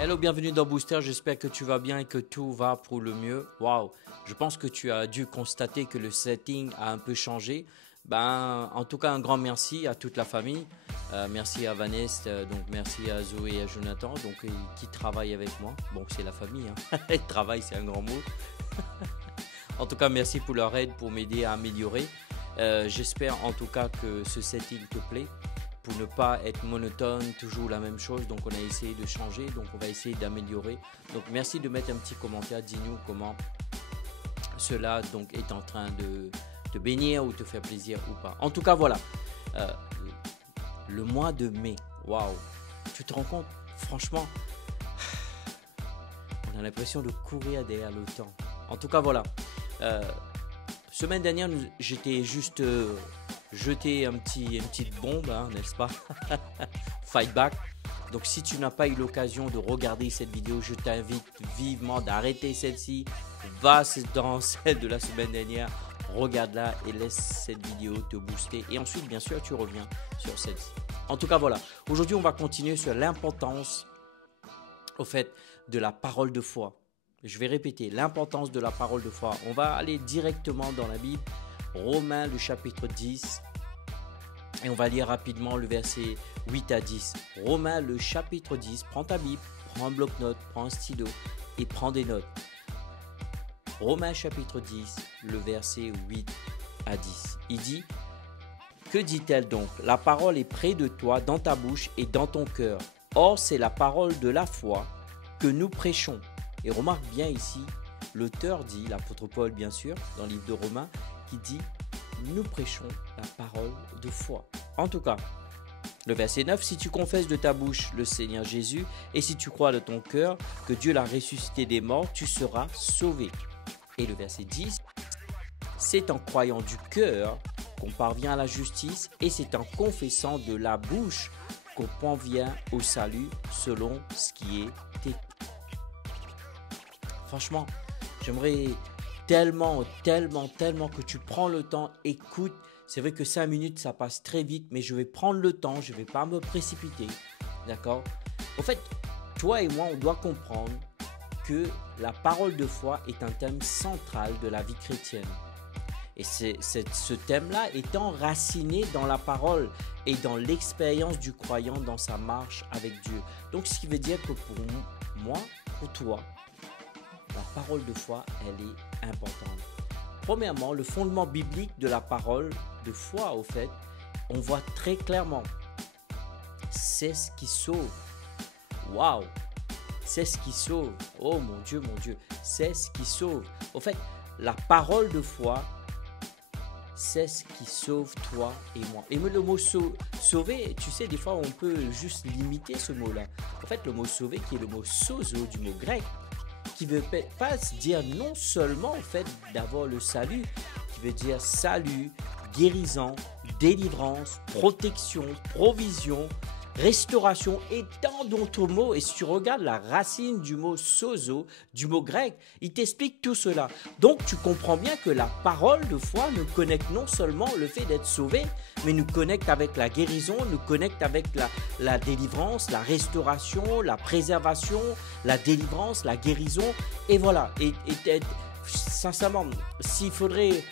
Hello, bienvenue dans Booster, j'espère que tu vas bien et que tout va pour le mieux. Waouh, je pense que tu as dû constater que le setting a un peu changé. En tout cas, un grand merci à toute la famille. Merci à Vanessa, donc merci à Zoé et à Jonathan, qui travaillent avec moi. Bon, c'est la famille, hein. Travail, c'est un grand mot. En tout cas, merci pour leur aide, pour m'aider à améliorer. J'espère en tout cas que ce setting te plaît. Pour ne pas être monotone, toujours la même chose, donc on a essayé de changer, donc on va essayer d'améliorer. Donc merci de mettre un petit commentaire, dis-nous comment cela donc est en train de te bénir ou te faire plaisir ou pas. En tout cas voilà, le mois de mai, waouh, tu te rends compte, franchement, on a l'impression de courir derrière le temps. En tout cas voilà, semaine dernière j'étais juste jeter une petite bombe, hein, n'est-ce pas? Fight back. Donc si tu n'as pas eu l'occasion de regarder cette vidéo, je t'invite vivement d'arrêter celle-ci. Va dans celle de la semaine dernière, regarde-la et laisse cette vidéo te booster. Et ensuite, bien sûr, tu reviens sur celle-ci. En tout cas, voilà. Aujourd'hui, on va continuer sur l'importance, au fait, de la parole de foi. Je vais répéter, l'importance de la parole de foi. On va aller directement dans la Bible. Romains, le chapitre 10, et on va lire rapidement le verset 8 à 10. Romains, le chapitre 10, prends ta Bible, prends un bloc-notes, prends un stylo et prends des notes. Romains, chapitre 10, le verset 8 à 10. Il dit, que dit-elle donc? La parole est près de toi, dans ta bouche et dans ton cœur. Or, c'est la parole de la foi que nous prêchons. Et remarque bien ici, l'auteur dit, l'apôtre Paul bien sûr, dans le livre de Romains, qui dit nous prêchons la parole de foi. En tout cas, le verset 9, si tu confesses de ta bouche le Seigneur Jésus et si tu crois de ton cœur que Dieu l'a ressuscité des morts, tu seras sauvé. Et le verset 10, c'est en croyant du cœur qu'on parvient à la justice et c'est en confessant de la bouche qu'on parvient au salut selon ce qui est écrit. Franchement, j'aimerais tellement que tu prends le temps, écoute. C'est vrai que 5 minutes, ça passe très vite, mais je vais prendre le temps, je ne vais pas me précipiter. D'accord? En fait, toi et moi, on doit comprendre que la parole de foi est un thème central de la vie chrétienne. Et ce thème-là est enraciné dans la parole et dans l'expérience du croyant dans sa marche avec Dieu. Donc, ce qui veut dire que pour moi, pour toi, la parole de foi, elle est importante. Premièrement, le fondement biblique de la parole de foi, au fait, on voit très clairement, c'est ce qui sauve. Waouh! C'est ce qui sauve. Oh mon Dieu, c'est ce qui sauve. Au fait, la parole de foi, c'est ce qui sauve toi et moi. Et le mot sauver, tu sais, des fois, on peut juste limiter ce mot-là. En fait, le mot sauver, qui est le mot sozo du mot grec, qui ne veut pas dire non seulement en fait d'avoir le salut, qui veut dire salut, guérison, délivrance, protection, provision, restauration et tant d'autres mots. Et si tu regardes la racine du mot sozo, du mot grec, il t'explique tout cela. Donc tu comprends bien que la parole de foi nous connecte non seulement le fait d'être sauvé, mais nous connecte avec la guérison, nous connecte avec la délivrance, la restauration, la préservation, la délivrance, la guérison. Et voilà. Et sincèrement, s'il faudrait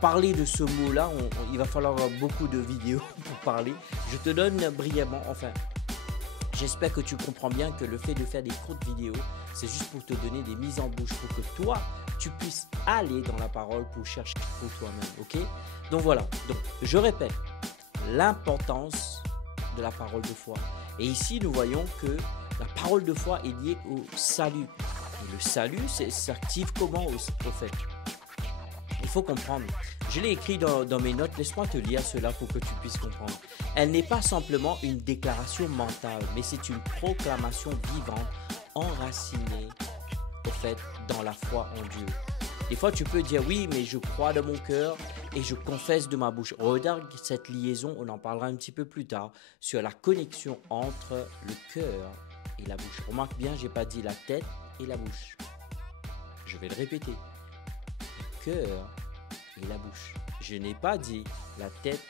parler de ce mot-là, il va falloir beaucoup de vidéos pour parler. Je te donne brièvement, enfin, j'espère que tu comprends bien que le fait de faire des courtes vidéos, c'est juste pour te donner des mises en bouche pour que toi, tu puisses aller dans la parole pour chercher pour toi-même, ok? Donc voilà, donc je répète, l'importance de la parole de foi. Et ici, nous voyons que la parole de foi est liée au salut. Et le salut, s'active comment au fait? Il faut comprendre. Je l'ai écrit dans mes notes. Laisse-moi te lire cela pour que tu puisses comprendre. Elle n'est pas simplement une déclaration mentale, mais c'est une proclamation vivante, enracinée, au fait, dans la foi en Dieu. Des fois, tu peux dire oui, mais je crois de mon cœur et je confesse de ma bouche. Regarde cette liaison, on en parlera un petit peu plus tard, sur la connexion entre le cœur et la bouche. Remarque bien, je n'ai pas dit la tête et la bouche. Je vais le répéter. Cœur et la bouche. Je n'ai pas dit la tête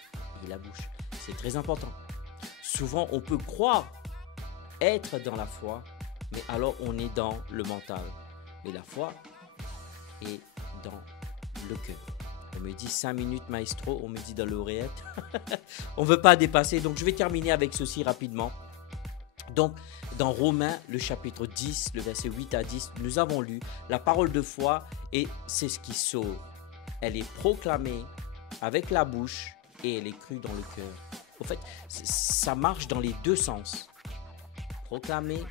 et la bouche. C'est très important. Souvent, on peut croire être dans la foi, mais alors on est dans le mental. Mais la foi est dans le cœur. On me dit 5 minutes maestro, on me dit dans l'oreillette. On ne veut pas dépasser, donc je vais terminer avec ceci rapidement. Donc, dans Romains, le chapitre 10, le verset 8 à 10, nous avons lu la parole de foi et c'est ce qui sauve. Elle est proclamée avec la bouche et elle est crue dans le cœur. En fait, ça marche dans les deux sens. Proclamée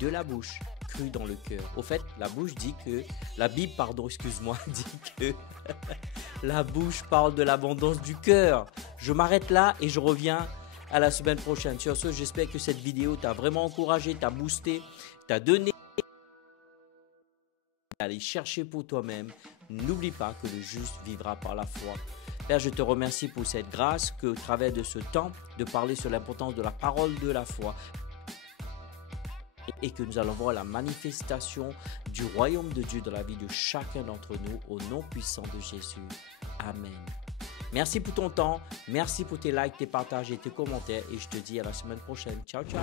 de la bouche, crue dans le cœur. Au fait, la bouche dit que, la Bible, pardon, excuse-moi, dit que la bouche parle de l'abondance du cœur. Je m'arrête là et je reviens à la semaine prochaine. Sur ce, j'espère que cette vidéo t'a vraiment encouragé, t'a boosté, t'a donné d'aller chercher pour toi-même. N'oublie pas que le juste vivra par la foi. Père, je te remercie pour cette grâce que, au travers de ce temps, de parler sur l'importance de la parole de la foi et que nous allons voir la manifestation du royaume de Dieu dans la vie de chacun d'entre nous au nom puissant de Jésus. Amen. Merci pour ton temps, merci pour tes likes, tes partages et tes commentaires et je te dis à la semaine prochaine. Ciao, ciao.